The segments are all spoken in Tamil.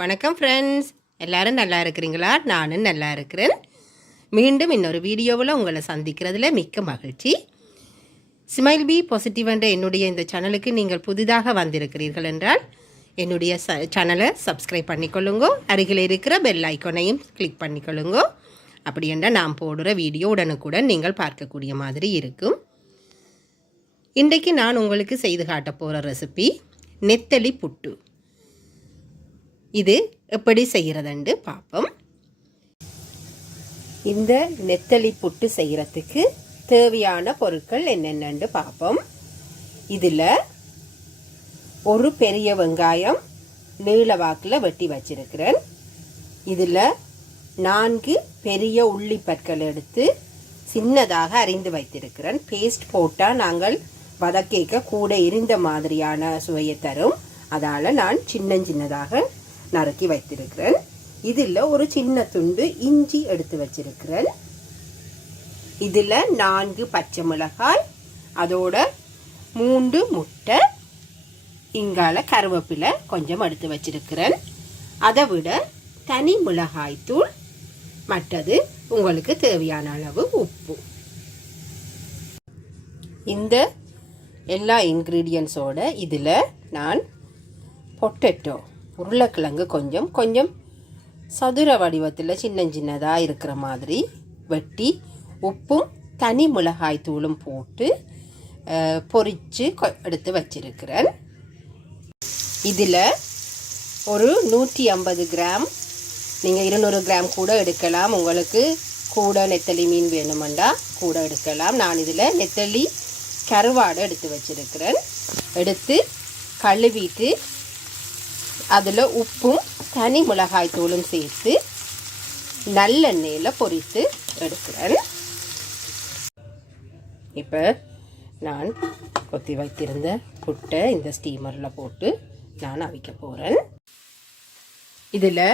வணக்கம் ஃப்ரெண்ட்ஸ், எல்லோரும் நல்லா இருக்கிறீங்களா? நானும் நல்லா இருக்கிறேன். மீண்டும் இன்னொரு வீடியோவில் உங்களை சந்திக்கிறதுல மிக்க மகிழ்ச்சி. ஸ்மைல் பி பாசிட்டிவ் என்ற என்னுடைய இந்த சேனலுக்கு நீங்கள் புதிதாக வந்திருக்கிறீர்கள் என்றால் என்னுடைய சேனலை சப்ஸ்கிரைப் பண்ணிக்கொள்ளுங்கோ. அருகில் இருக்கிற பெல் ஐக்கானையும் கிளிக் பண்ணிக்கொள்ளுங்கோ. அப்படி என்றால் நான் போடுற வீடியோ உடனுக்குடன் நீங்கள் பார்க்கக்கூடிய மாதிரி இருக்கும். இன்றைக்கு நான் உங்களுக்கு செய்து காட்ட போகிற ரெசிபி நெத்தலி புட்டு. இது எப்படி செய்கிறதுன்னு பார்ப்போம். இந்த நெத்தலி புட்டு செய்கிறதுக்கு தேவையான பொருட்கள் என்னென்னு பார்ப்போம். இதில் ஒரு பெரிய வெங்காயம் நீள வாக்கில் வெட்டி வச்சிருக்கிறேன். இதில் 4 பெரிய உள்ளி பற்கள் எடுத்து சின்னதாக அரிந்து வைத்திருக்கிறேன். பேஸ்ட் போட்டால் நாங்கள் வதக்கேக்க கூட இருந்த மாதிரியான சுவையை தரும். அதால் நான் சின்னதாக நறுக்கி வைத்திருக்கிறேன். இதில் ஒரு சின்ன துண்டு இஞ்சி எடுத்து வச்சிருக்கிறேன். இதில் 4 பச்சை மிளகாய், அதோட 3 முட்டை, இங்கால கருவேப்பிலை கொஞ்சம் எடுத்து வச்சிருக்கிறேன். அதை விட தனி மிளகாய் தூள், மற்றது உங்களுக்கு தேவையான அளவு உப்பு. இந்த எல்லா இன்க்ரீடியன்ஸோட இதில் நான் பொட்டேட்டோ உருளைக்கிழங்கு கொஞ்சம் சதுர வடிவத்தில் சின்னதாக இருக்கிற மாதிரி வெட்டி உப்பும் தனி மிளகாய் தூளும் போட்டு பொரித்து எடுத்து வச்சிருக்கிறேன். இதில் ஒரு 150 கிராம், நீங்கள் 200 கிராம் கூட எடுக்கலாம். உங்களுக்கு கூட நெத்தலி மீன் வேணுமெண்டா கூட எடுக்கலாம். நான் இதில் நெத்தலி கருவாடை எடுத்து வச்சிருக்கிறேன். எடுத்து கழுவிட்டு அதில் உப்பும் தனி மிளகாய் தூளும் சேர்த்து நல்லெண்ணெயில் பொரித்து எடுக்கிறேன். இப்போ நான் கொத்தி வைத்திருந்த புட்டை இந்த ஸ்டீமரில் போட்டு நான் அவிக்க போகிறேன். இதில்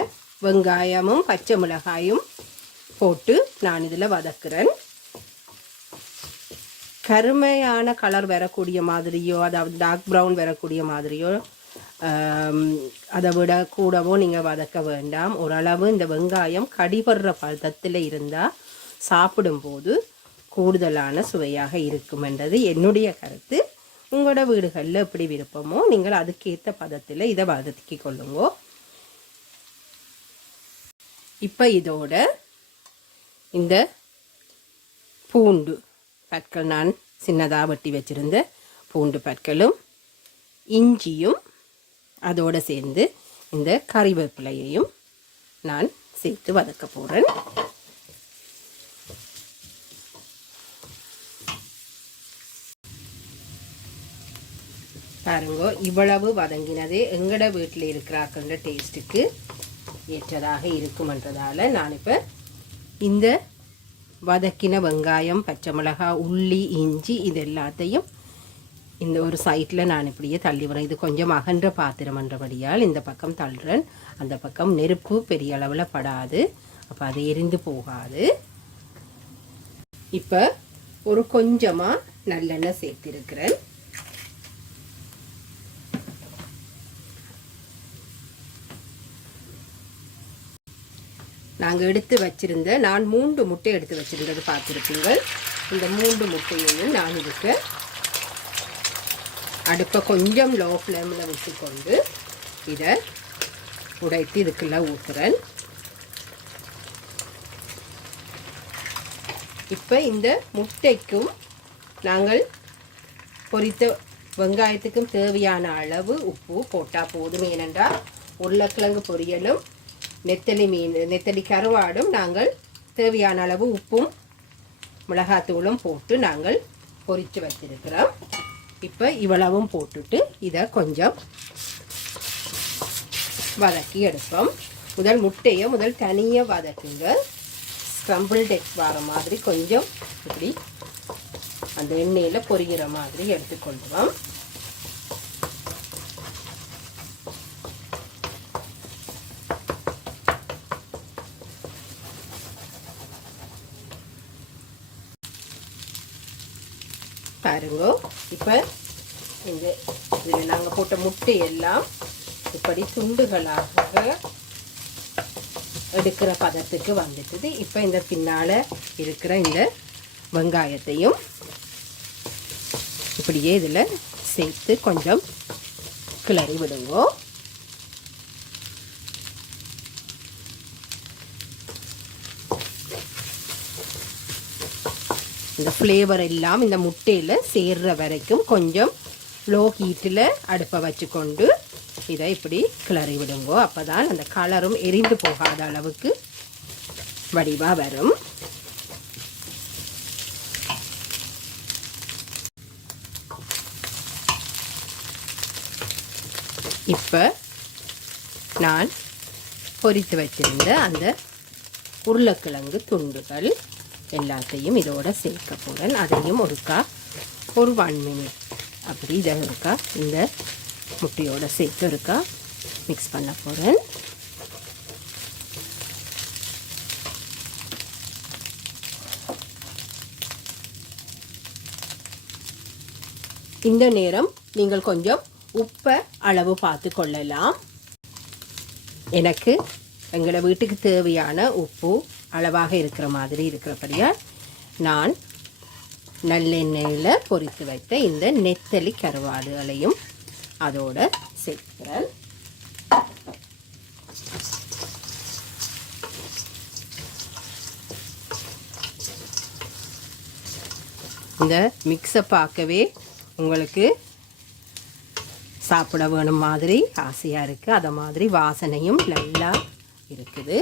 வெங்காயமும் பச்சை மிளகாயும் போட்டு நான் இதில் வதக்குறேன். கருமையான கலர் வரக்கூடிய மாதிரியோ, அதாவது டார்க் ப்ரௌன் வரக்கூடிய மாதிரியோ, அதை விட கூடவோ நீங்கள் வதக்க வேண்டாம். ஓரளவு இந்த வெங்காயம் கடிபடுற பதத்தில் இருந்தால் சாப்பிடும்போது கூடுதலான சுவையாக இருக்கும் என்றது என்னுடைய கருத்து. உங்களோட வீடுகளில் எப்படி விருப்பமோ நீங்கள் அதுக்கேற்ற பதத்தில் இதை வதக்கி கொள்ளுங்கோ. இப்போ இதோட இந்த பூண்டு பற்கள், நான் சின்னதாக வெட்டி வச்சுருந்த பூண்டு பற்களும் இஞ்சியும் அதோடு சேர்ந்து இந்த கறிவேப்பிலையையும் நான் சேர்த்து வதக்க போகிறேன். பாருங்க, இவ்வளவு வதங்கினதே எங்களோட வீட்டில் இருக்கிறாக்கின்ற டேஸ்ட்டுக்கு ஏற்றதாக இருக்குமென்றதால நான் இப்போ இந்த வதக்கின வெங்காயம், பச்சை மிளகாய், உள்ளி, இஞ்சி இது எல்லாத்தையும் இந்த ஒரு சைட்டில் நான் இப்படியே தள்ளி வரேன். இது கொஞ்சம் அகன்ற பாத்திரம் என்றபடியால் இந்த பக்கம் தள்ளுறேன். அந்த பக்கம் நெருப்பு பெரிய அளவில் படாது, அப்போ அது எரிந்து போகாது. இப்போ ஒரு கொஞ்சமாக நல்லெண்ணெய் சேர்த்திருக்கிறேன். நாங்கள் எடுத்து வச்சிருந்த, நான் 3 முட்டை எடுத்து வச்சிருந்தது பார்த்துருப்பீங்கள். இந்த 3 முட்டையையும் நான் இதுக்கு அடுப்பை கொஞ்சம் லோ ஃப்ளேமில் வச்சுக்கொண்டு இதை உடைத்து இதுக்குள்ள ஊற்றுறேன். இப்போ இந்த முட்டைக்கும் நாங்கள் பொரித்த வெங்காயத்துக்கும் தேவையான அளவு உப்பு போட்டால் போதும். ஏனென்றால் உருளைக்கிழங்கு பொரியலும் நெத்தலி கருவாடும் நாங்கள் தேவையான அளவு உப்பும் மிளகாத்தூளும் போட்டு நாங்கள் பொரித்து வச்சிருக்கிறோம். இப்போ இவ்வளவும் போட்டுட்டு இதை கொஞ்சம் வதக்கி எடுப்போம். முதல் தனியாக வதக்குங்க. ஸ்க்ரம்பிள் டெக்ஸ் வர மாதிரி கொஞ்சம் இப்படி அந்த எண்ணெயில் பொரிகிற மாதிரி எடுத்துக்கொள்வோம். பாருங்க, இப்போ இந்த இதில் நாங்கள் போட்ட முட்டையெல்லாம் இப்படி துண்டுகளாக எடுக்கிற பதத்துக்கு வந்துட்டுது. இப்போ இந்த பின்னால் இருக்கிற இந்த வெங்காயத்தையும் இப்படியே இதில் சேர்த்து கொஞ்சம் கிளறி விடுங்கோ. இந்த ஃப்ளேவர் எல்லாம் இந்த முட்டையில் சேர்ற வரைக்கும் கொஞ்சம் லோ ஹீட்டில் அடுப்பை வச்சுக்கொண்டு இதை இப்படி கிளறி விடுங்கோ. அப்போ தான் அந்த கலரும் எரிந்து போகாத அளவுக்கு வடிவாக வரும். இப்போ நான் பொரித்து வச்சிருந்த அந்த உருளைக்கிழங்கு துண்டுகள் எல்லாத்தையும் இதோட சேர்க்க போகிறேன். அதையும் ஒரு 1 மினிட் அப்படி இதை இந்த முட்டையோட சேர்த்து மிக்ஸ் பண்ண போகிறேன். இந்த நேரம் நீங்கள் கொஞ்சம் உப்பை அளவு பார்த்து கொள்ளலாம். எனக்கு எங்களோட வீட்டுக்கு தேவையான உப்பு அளவாக இருக்கிற மாதிரி இருக்கிறபடியாக நான் நல்லெண்ணெயில் பொரித்து வைத்த இந்த நெத்தலி கருவாடுகளையும் அதோட சேர்க்கிறேன். இந்த மிக்ஸை பார்க்கவே உங்களுக்கு சாப்பிட வேணும் மாதிரி ஆசையாக இருக்குது. அதை மாதிரி வாசனையும் நல்லா இருக்குது.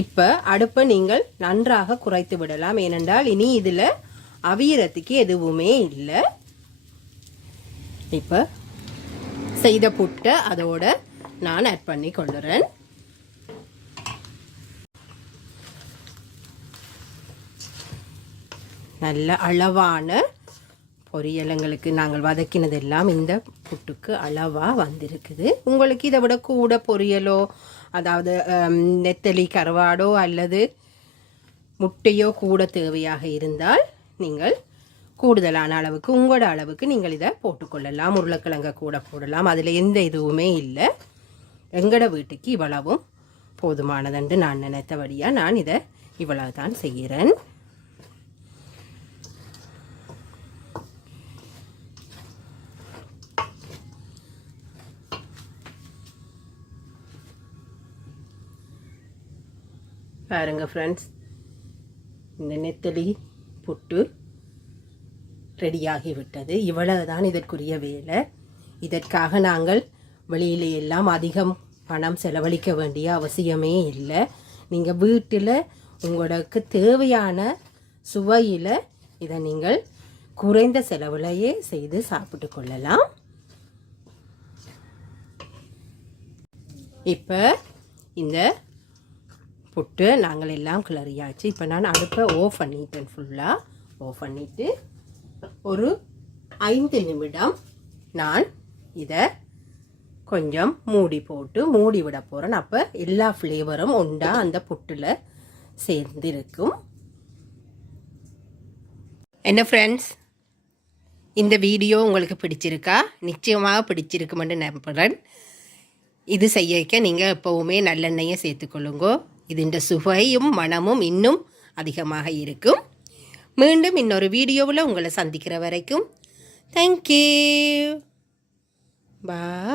இப்போ அடுப்பை நீங்கள் நன்றாக குறைத்து விடலாம். ஏனென்றால் இனி இதில் அவியறதுக்கு எதுவுமே இல்லை. இப்போ செய்த புட்டை அதோட நான் ஆட் பண்ணி கொள்ளுறேன். நல்ல அளவான பொரியலங்களுக்கு நாங்கள் வதக்கினதெல்லாம் இந்த புட்டுக்கு அளவாக வந்திருக்குது. உங்களுக்கு இதை விட கூட பொரியலோ அதாவது நெத்தலி கருவாடோ அல்லது முட்டையோ கூட தேவையாக இருந்தால் நீங்கள் கூடுதலான அளவுக்கு உங்களோட அளவுக்கு நீங்கள் இதை போட்டுக்கொள்ளலாம். உருளைக்கிழங்க கூட போடலாம். அதில் எந்த இதுவுமே இல்லை. எங்களோட வீட்டுக்கு இவ்வளவும் போதுமானதுன்னு நான் நினைத்தபடியாக நான் இதை இவ்வளவு தான் செய்கிறேன். பாருங்க ஃப்ரெண்ட்ஸ், இந்த நெத்தலி புட்டு ரெடியாகி விட்டது. இவ்வளவு தான் இதற்குரிய வேலை. இதற்காக நாங்கள் வெளியில எல்லாம் அதிகம் பணம் செலவழிக்க வேண்டிய அவசியமே இல்லை. நீங்கள் வீட்டில் உங்களுக்கு தேவையான சுவையில் இதை நீங்கள் குறைந்த செலவுலையே செய்து சாப்பிட்டு கொள்ளலாம். இப்போ இந்த புட்டு நாங்கள் எல்லாம் கிளறியாச்சு. இப்போ நான் அடுப்பை ஆஃப் பண்ணிட்டேன். ஃபுல்லாக ஆஃப் பண்ணிவிட்டு ஒரு 5 நிமிடம் நான் இதை கொஞ்சம் மூடி போட்டு மூடி விட போகிறேன். அப்போ எல்லா ஃப்ளேவரும் உண்டா அந்த புட்டில் சேர்ந்து இருக்கும். என்ன ஃப்ரெண்ட்ஸ், இந்த வீடியோ உங்களுக்கு பிடிச்சிருக்கா? நிச்சயமாக பிடிச்சிருக்குமென்று நம்புகிறேன். இது செய்யக்க நீங்கள் எப்போவுமே நல்லெண்ணெயை சேர்த்துக்கொள்ளுங்கோ. இதுன்ற சுவையும் மனமும் இன்னும் அதிகமாக இருக்கும். மீண்டும் இன்னொரு வீடியோவில் உங்களை சந்திக்கிற வரைக்கும் தேங்க்யூ. பாய்.